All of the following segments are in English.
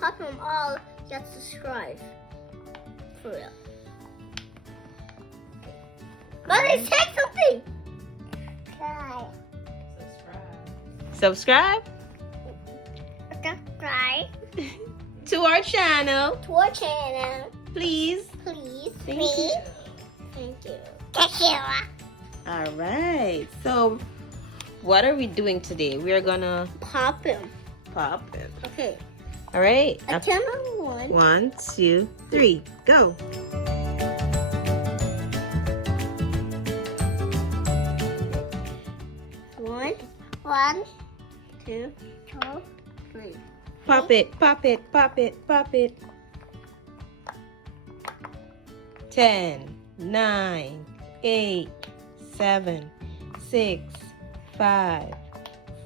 pop them all, just subscribe. For real. But they said something. Try. Subscribe Subscribe to our channel. to our channel. Please. Please. Thank you. Thank you. Thank you. All right. So, what are we doing today? We are gonna Pop them. pop it. Okay. All right. I turn on one. 1, 2, 3, go. One, two, 3. Pop it, pop it, pop it, pop it. 10, 9, 8, 7, 6, 5,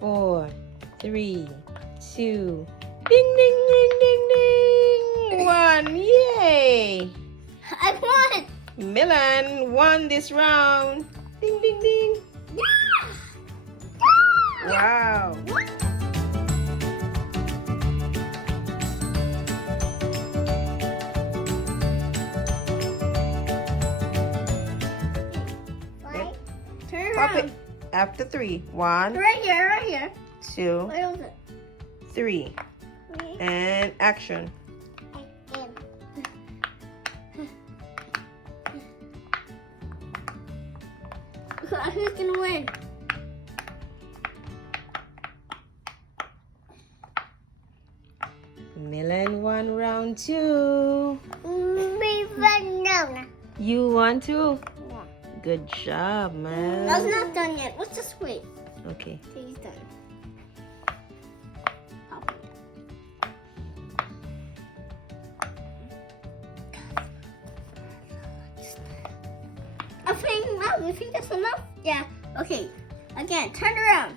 4, 3, 2. Ding, ding, ding, ding, ding. 1. Yay! I won. Milan won this round. Ding, ding, ding. Wow. Turn Pop around. it after 3. 1, Right here, right here. 2, Where was it? 3. And action. Who's gonna win? Milan won round 2. We won down. You won too? Yeah. Good job, man. That's not done yet. Let's just wait. Okay. till he's done. Pop it. I'm playing loud. You think that's enough? Yeah. Okay. Again, turn around.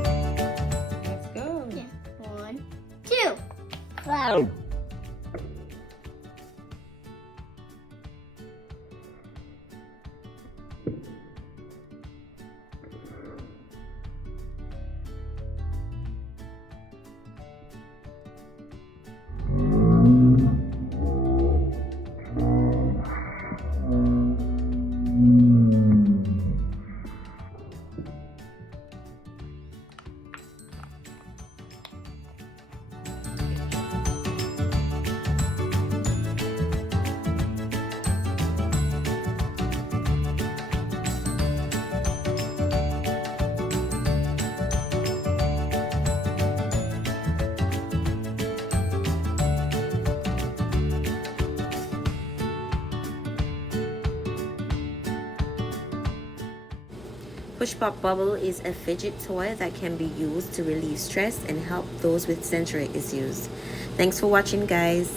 Let's go. Yeah. 1, 2. Wow. Push Pop Bubble is a fidget toy that can be used to relieve stress and help those with sensory issues. Thanks for watching, guys.